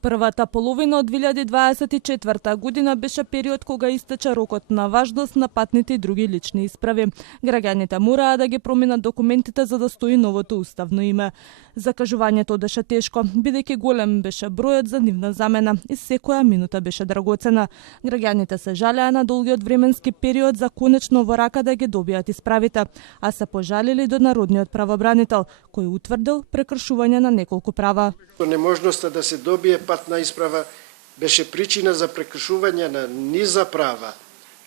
Првата половина од 2024 година беше период кога истече рокот на важност на патните и други лични исправи. Граѓаните мораа да ги променат документите за да стои новото уставно име. Закажувањето одеше тешко, бидејќи голем беше бројот за нивна замена и секоја минута беше драгоцена. Граѓаните се жалеа на долгиот временски период за конечно во рака да ги добијат исправите, а се пожалили до народниот правобранител, кој утврдил прекршување на неколку права. Неможноста да се добие патна исправа беше причина за прекршување на низа права,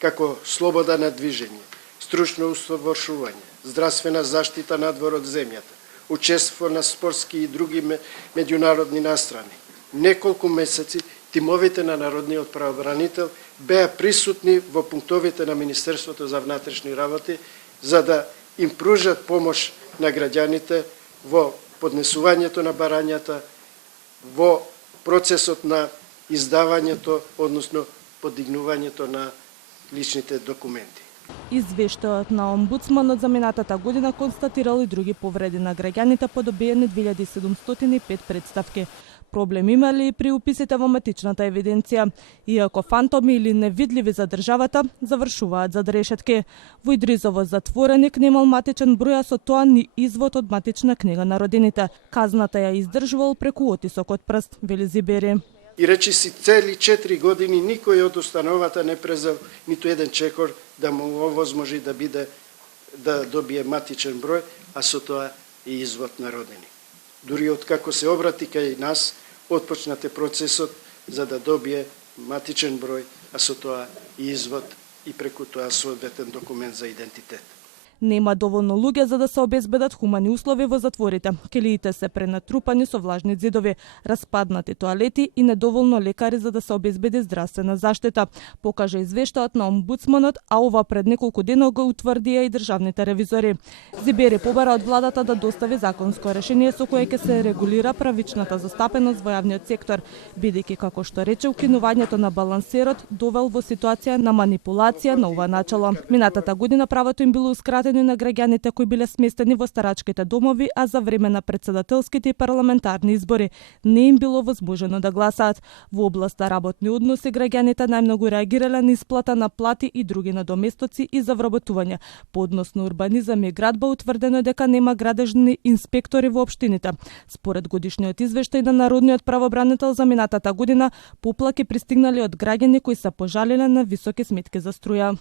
како слобода на движење, стручно усовршување, здравствена заштита надвор од земјата, учество на спортски и други меѓународни настрани. Неколку месеци тимовите на народниот правобранител беа присутни во пунктовите на Министерството за внатрешни работи за да им пружат помош на граѓаните во поднесувањето на барањата, во процесот на издавањето, односно подигнувањето на личните документи. Извештајот на омбудсманот за минатата година констатирал и други повреди на граѓаните по добиени 2705 представки. Проблем имали и при уписите во матичната евиденција, иако фантоми или невидливи за државата завршуваат зад решетки. Во Идризово затвореник немал матичен број, а со тоа ни извод од матична книга на родините. Казната ја издржувал преку отисок од прст, вели Зибери. И речи си цели 4 години никој од установата не презел ниту еден чекор да му овозможи да добие матичен број, а со тоа и извод на родени. Дури откако се обрати кај нас, отпочнате процесот за да добие матичен број, а со тоа и извод и преку тоа соодветен документ за идентитет. Нема доволно луѓе за да се обезбедат хумани услови во затворите. Келиите се пренатрупани со влажни ѕидови, распаднати тоалети и недоволно лекари за да се обезбеди здравствена заштита, покажа извештајот на омбудсманот, а ова пред неколку дена го утврдија и државните ревизори. Зибери побара од владата да достави законско решение со кое ќе се регулира правичната застапеност во јавниот сектор, бидејќи како што рече укинувањето на балансерот довел во ситуација на манипулација на ова начало. Минатата година правото им билоускратено на граѓаните кои биле сместени во старачките домови, а за време на претседателските и парламентарни избори не им било возможено да гласаат. Во областа работни односи граѓаните најмногу реагирале на исплата на плати и други надоместоци и за вработување. По однос на урбанизам и градба утврдено дека нема градежни инспектори во општините. Според годишниот извештај на народниот правобранител за минатата година, поплаки пристигнали од граѓани кои се пожалиле на високи сметки за струја.